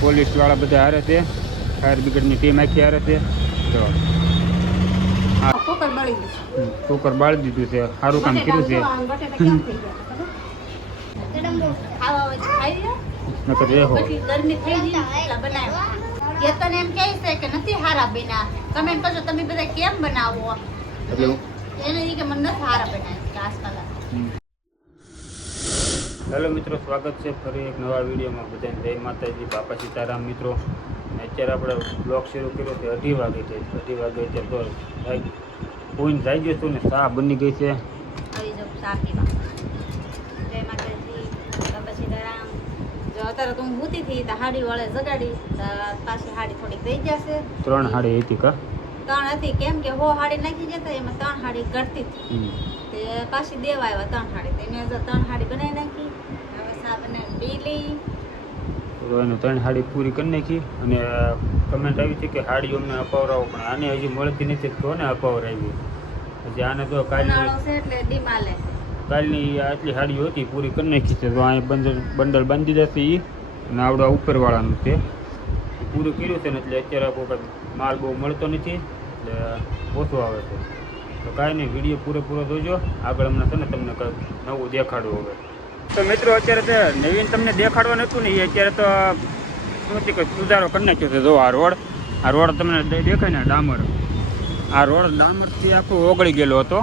Police વાળા બધા હારે છે, ફાયર બ્રિગેડની ટીમ આખી હારે છે. તો કુકર બાળી દીધું છે, સારું કામ કર્યું છે. નકર એ હો કેતન એમ કહે છે કે નથી હારા બન્યા. કમેન્ટ કરજો તમે બધા કેમ બનાવો એટલે એને ઈ કે મને નથી હારા બનાવ્યા આજકાલ. હેલો મિત્રો, સ્વાગત છે ફરી એક નવા વિડીયોમાં. બધાને જય માતાજી, બાપા સીતારામ. મિત્રો અત્યારે આપણે બ્લોગ શરૂ કર્યો છે 2:30 વાગે છે. 2:30 વાગે અત્યારે તો કોઈને જાય ગયો છું ને ચા બની ગઈ છે. આવી જો ચા પીવા. જય માતાજી, બાપા સીતારામ. જો અત્યારે તો હું ઊતી હતી તો હાડી વાળે જગાડી પાછી હાડી થોડીક થઈ જશે. 3 હાડી હતી કા 3 હતી, કેમ કે હો હાડી નાખી જતા એમાં 3 હાડી ઘટતી હતી. તે પાછી દેવા આવ્યા 3 હાડી. એને 3 હાડી બનાવી નાખી. હવે ચા બનાવી પી લઈ. તો એને 3 હાડી પૂરી કરી નાખી. અને કમેન્ટ આવી છે કે હાડી અમને અપાવરાવો, પણ આને હજી મળતી નથી. તો ને અપાવરાવી હજી આને તો કાલની એટલે ડીમાલે કાલની આટલી હાડીઓ હતી પૂરી કરી નાખી છે. તો અહીં બંડલ બાંધી જશે એ અને આવડા ઉપરવાળાનું છે પૂરું કર્યું છે ને. એટલે અત્યારે કોઈ માલ બહુ મળતો નથી, એટલે ઓછો આવે છે. તો કાંઈ નહીં, વિડીયો પૂરેપૂરો જોજો. આગળ હમણાં છે ને તમને કંઈક નવું દેખાડવું હવે. તો મિત્રો અત્યારે તો નવીન તમને દેખાડવાનું હતું ને, એ અત્યારે તો શું કંઈક સુધારો કરી નાખ્યો છે. જો આ રોડ તમને દેખાય ને, ડામર. આ રોડ ડામરથી આખો ઓગળી ગયેલો હતો.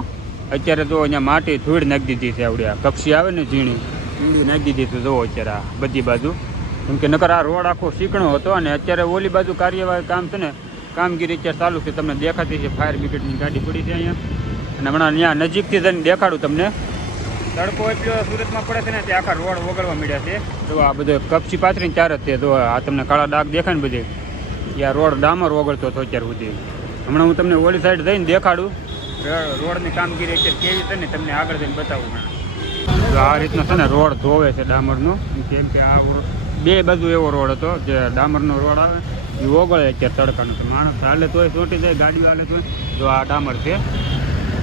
અત્યારે તો અહીંયા માટી ધૂળ નાખી દીધી છે. આવડી આ કપસી આવે ને ઝીણી નાખી દીધી છે. જોવો અત્યારે આ બધી બાજુ, કેમ કે નકર આ રોડ આખો શીકણો હતો. અને અત્યારે ઓલી બાજુ કાર્યવાહી કામ છે ને, કામગીરી અત્યારે ચાલુ છે. તમને દેખાતી છે ફાયર બ્રિગેડની ગાડી પડી છે અહીંયા. અને હમણાં ત્યાં નજીકથી જઈને દેખાડું તમને. તડકો એટલો સુરતમાં પડે છે ને, તે આખા રોડ ઓગળવા મળ્યા છે. તો આ બધો કપચી પાથરીને ચાર જ છે. તો આ તમને કાળા ડાઘ દેખાય ને બધી, આ રોડ ડામર ઓગળતો હતો અત્યાર સુધી. હમણાં હું તમને ઓલી સાઈડ જઈને દેખાડું રોડની કામગીરી અત્યારે કેવી છે ને, તમને આગળ જઈને બતાવું. તો આ રીતનો છે ને રોડ ધોવે છે ડામરનો, કેમ કે આ બે બાજુ એવો રોડ હતો જે ડામરનો રોડ આવે એ ઓગળે અત્યારે તડકાનો. તો માણસ હાલે તોય ચોંટી જાય, ગાડીઓ હાલે તોય. જો આ ડામર છે,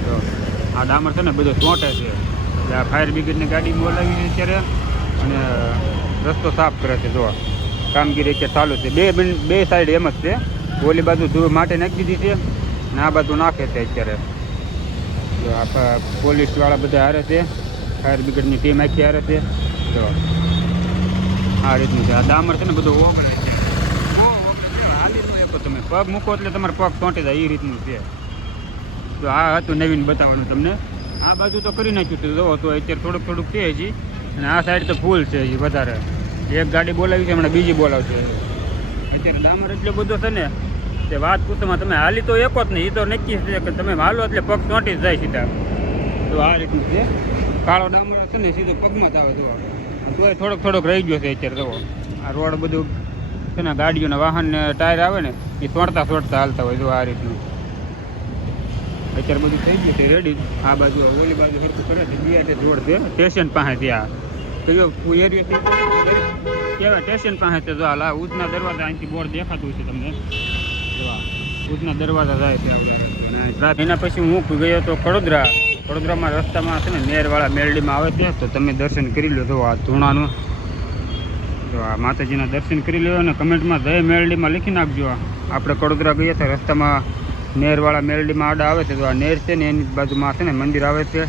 તો આ ડામર છે ને બધું ચોંટે છે. એટલે આ ફાયર બ્રિગેડની ગાડી બોલાવી છે અત્યારે અને રસ્તો સાફ કરે છે. જો કામગીરી અત્યારે ચાલુ છે. બે સાઈડ એમ જ છે. ઓલી બાજુ ધૂળ માટે નાખી દીધી છે અને આ બાજુ નાખે છે અત્યારે. જો આ પોલીસવાળા બધા હારે છે, ફાયર બ્રિગેડની ટીમ આખી હારે છે. તો આ રીતનું છે. આ ડામર છે ને બધું ઓગળે છે. તમે પગ મૂકો એટલે તમારે પગ ચોંટી જાય એ રીતનું છે. તો આ હતું નવીન બતાવવાનું તમને. આ બાજુ તો કરી નાખ્યું હતું. જોવો તો અત્યારે થોડુંક છે હજી. અને આ સાઈડ તો ફૂલ છે હજી વધારે. એક ગાડી બોલાવી છે, હમણાં બીજી બોલાવશે. અત્યારે ડામર એટલો બધો છે ને, તે વાત પૂછવામાં તમે હાલી તો એકો જ નહીં. એ તો નક્કી છે કે તમે હાલો એટલે પગ ચોંટી જ જાય સીધા. તો આ રીતનું છે. કાળો ડામર છે ને સીધો પગમાં જ આવે. તોય થોડોક રહી ગયો છે અત્યારે. જુઓ આ રોડ બધું છે ને, ગાડીઓના વાહનને ટાયર આવે ને એ ચોંટતા હાલતા હોય. જો આ રીતનું અત્યારે બધું થઈ ગયું છે રેડી. આ બાજુ ઓલી બાજુ સરખું કરે છે. બીઆરટી રોડ છે સ્ટેશન પાસે. ત્યાં કયો એરિયો છે કહેવાય સ્ટેશન પાસે. તો જો આ ઉધના દરવાજા અહીંથી બોર્ડ દેખાતું છે તમને. ઉધના દરવાજા જાય છે. એના પછી હું ગયો તો વડોદરામાં રસ્તામાં છે ને નેરવાળા મેરડીમાં આવે છે. તો તમે દર્શન કરી લો. જો આ ધૂણાનું, તો આ માતાજીના દર્શન કરી લો. અને કમેન્ટમાં જય મેરડીમાં લખી નાખજો. આપણે વડોદરા ગયા હતા, રસ્તામાં નેરવાળા મેરડીમાં આડા આવે છે. તો આ નેર છે ને એની બાજુમાં છે ને મંદિર આવે છે.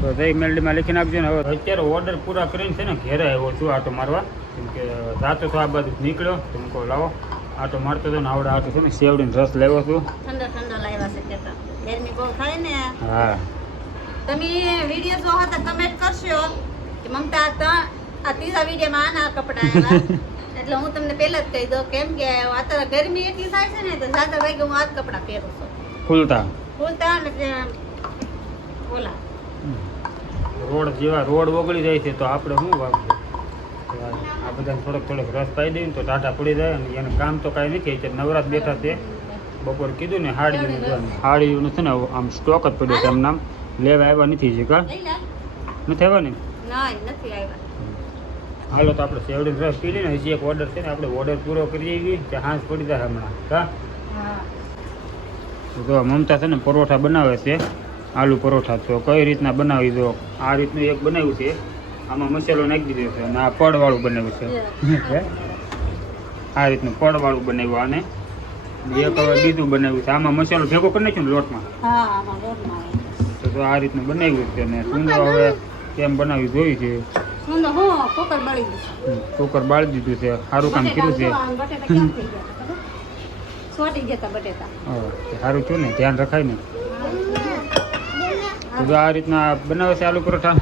તો જય મેરડીમાં લખી નાખજો ને. હવે અત્યારે ઓર્ડર પૂરા કરીને છે ને ઘેરે આવ્યો છું આટો મારવા. કેમ કે રાતો તો આ બાજુ નીકળ્યો. તો હું કહું લાવો આટો મારતો હતો ને આવડે આટો છે ને શેવડીનો રસ લાવ્યો છું. ઠંડો લાવ્યા છે. કેતા ગરમી બહુ થાય ને. હા, તમે વિડીયો જોવો તો કમેન્ટ કરશો કે મમતા આ ત્રીજા વિડીયોમાં આના કપડા આવ્યા. એટલે હું તમને પહેલા જ કહી દઉં, કેમ કે અત્યારે ગરમી એટલી થાય છે ને, તો જાતા ભાઈ હું આ જ કપડાં પહેરું છું. ખુલતા ને ઓલા રોડ જેવા રોડ ઓગળી જાય છે. તો આપણે શું વાગવું, આ બધાને થોડોક રસ પાઈ દઈએ ને તો ટાટા પડી જાય. અને એને કામ તો કાંઈ નથી. અત્યારે નવરાત બેઠા છે. બપોર કીધું ને હાડીઓનું છે ને આમ સ્ટોક જ પડ્યો છે. એમ નામ લેવા આવ્યા નથી હજી. કા નથી આવ્યા ને? નથી આવ્યા. હાલો તો આપણે શેવડીનો રસ પી લઈએ ને. હજી એક ઓર્ડર છે ને, આપણે ઓર્ડર પૂરો કરી દઈએ કે હાંસ પડી જાય હમણાં. કા તો મમતા છે ને પરોઠા બનાવે છે, આલુ પરોઠા. તો કઈ રીતના બનાવી દો. આ રીતનું એક બનાવ્યું છે. આમાં મસાલો નાખી દીધો છે. અને આ પડવાળું બનાવ્યું છે. આ રીતનું પડવાળું બનાવ્યું આને એક હવે બીજું બનાવ્યું છે આમાં મસાલો ભેગો કરી નાખ્યો ને લોટમાં હા આમાં લોટમાં આવે. તો આ રીતનું બનાવ્યું છે ને સુંદર હવે કેમ બનાવ્યું જોયું છે સુંદર હું કુકર બળી દીધું. કુકર બાળી દીધું છે સારું કામ કર્યું છે બટેટા કેમ થઈ ગયા હતા ખબર? સોટી ગયા હતા બટેટા. સારું થયું ને ધ્યાન રખાય ને તો જો આ રીતના બનાવે છે આલુ પરોઠા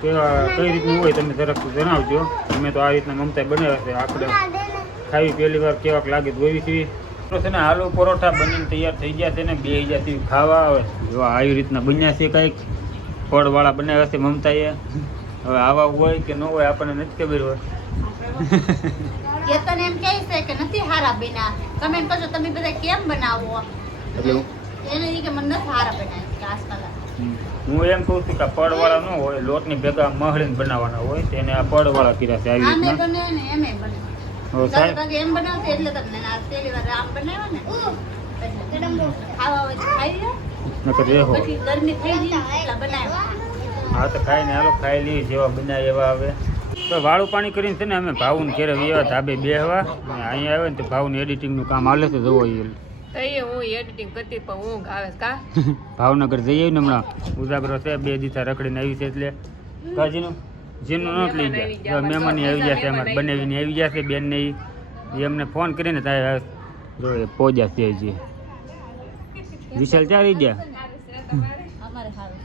તો કઈ રીતનું હોય તમે જરાક જણાવજો અમે તો આ રીતના મમતા બનાવ્યા છે આપણે ખાવી પહેલી વાર કેવાક લાગે જોઈ છે છે ને આલુ પરોઠા બનીને તૈયાર થઈ ગયા છે ને 2000 થી ખાવા આવે જો આવી રીતના બન્યા છે કંઈક ફળવાળા બનાવ્યા છે મમતાએ હવે આવા હોય કે ન હોય આપણને નથી ખબર હોય કેતન એમ કહે છે કે નથી હારા બન્યા. કમેન્ટ કરજો તમે બધા કેમ બનાવો. એટલે એને ઈ કે મને નથી હારા બનાવ્યા કે આજકાલ. હું એમ કહું છું કે પડવાળા ન હોય લોટની ભેગા મહળીને બનાવવાના હોય તેને આ પડવાળા કર્યા છે આવી આમે રીતના બને ને એમે બને. હવે સાહેબ ભાગે એમ બનાવતી એટલે તમને આ પહેલી વાર આમ બનાવ્યા ને ખાવા હોય તો ખાઈ લો. નકર રેહો પછી ગરમી થઈ ગઈ ને એટલા બનાવ્યા. હા તો ખાઈને હાલો ખાઈ લઈએ જેવા બનાવે એવા આવે તો વાળું પાણી કરીને છે ને અમે ભાવને ઘેરે એવા ધાબે બેહવા અને અહીંયા આવે ને તો ભાવનું એડિટિંગનું કામ હાલે છે જોવો એ કહીએ હું એડિટિંગ કરતી પણ ઊંઘ આવે કા ભાવનગર જઈએ ને હમણાં ઉજાગરો છે 2 દિવસ રખડીને આવી છે એટલે કાજીનું જેનું નથી લઈ ગયા મહેમાન આવી ગયા છે અમારે બનાવીને આવી ગયા છે બેન ને એ અમને ફોન કરીને ત્યાં જો એ પહોંચ્યા છે હજી વિશાલ ક્યાં રહી ગયા અમારે સારું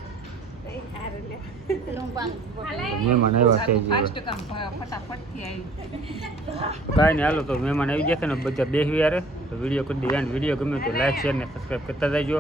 છે. પેલું પાણી મહેમાન આવ્યા છે હજી ફાસ્ટ કામ ફટાફટથી આવી કાંઈ નહીં હાલો તો મહેમાન આવી જશે ને બધા બેસી યારે તો વિડીયો કરી દઈએ વિડીયો ગમે તો લાઈક શેર ને સબસ્ક્રાઈબ કરતા જજો